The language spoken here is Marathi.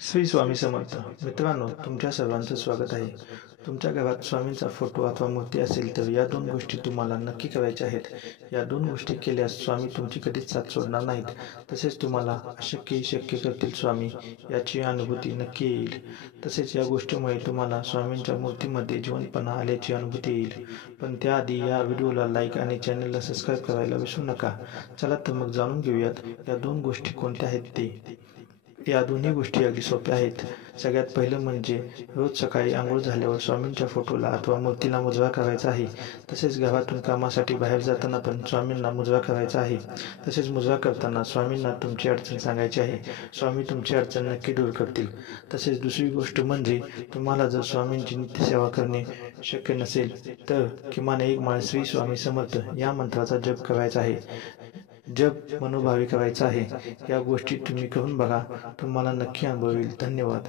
श्री स्वामी समर्थ. मित्रांनो, तुमच्या सर्वांचं स्वागत आहे. तुमच्या घरात स्वामींचा फोटो अथवा मूर्ती असेल तर या दोन गोष्टी तुम्हाला नक्की करायच्या आहेत. या दोन गोष्टी केल्यास स्वामी तुमची कधीच साथ सोडणार नाहीत. तसेच तुम्हाला अशक्यही शक्य करतील स्वामी, याची अनुभूती नक्की येईल. तसेच या गोष्टीमुळे तुम्हाला स्वामींच्या मूर्तीमध्ये जिवंतपणा आल्याची अनुभूती येईल. पण त्याआधी या व्हिडिओला लाईक आणि चॅनलला सबस्क्राईब करायला विसरू नका. चला तर मग जाणून घेऊयात या दोन गोष्टी कोणत्या आहेत ते. या दोन्ही गोष्टी अगदी सोप्या आहेत. सगळ्यात पहिलं म्हणजे रोज सकाळी आंघोळ झाल्यावर स्वामींच्या फोटोला अथवा मूर्तीला मुजरा करायचा आहे. तसेच घरातून कामासाठी बाहेर जाताना पण स्वामींना मुजरा करायचा आहे. तसेच मुजरा करताना स्वामींना तुमची अडचण सांगायची आहे. स्वामी तुमची अडचण नक्की दूर करतील. तसेच दुसरी गोष्ट म्हणजे तुम्हाला जर स्वामींची नित्यसेवा करणे शक्य नसेल तर किमान एक माळ श्री स्वामी समर्थ या मंत्राचा जप करायचा आहे. जप मनोभावे करायचा आहे. या गोष्टी तुम्ही करून बघा, तुम्हाला नक्की अनुभव येईल. धन्यवाद.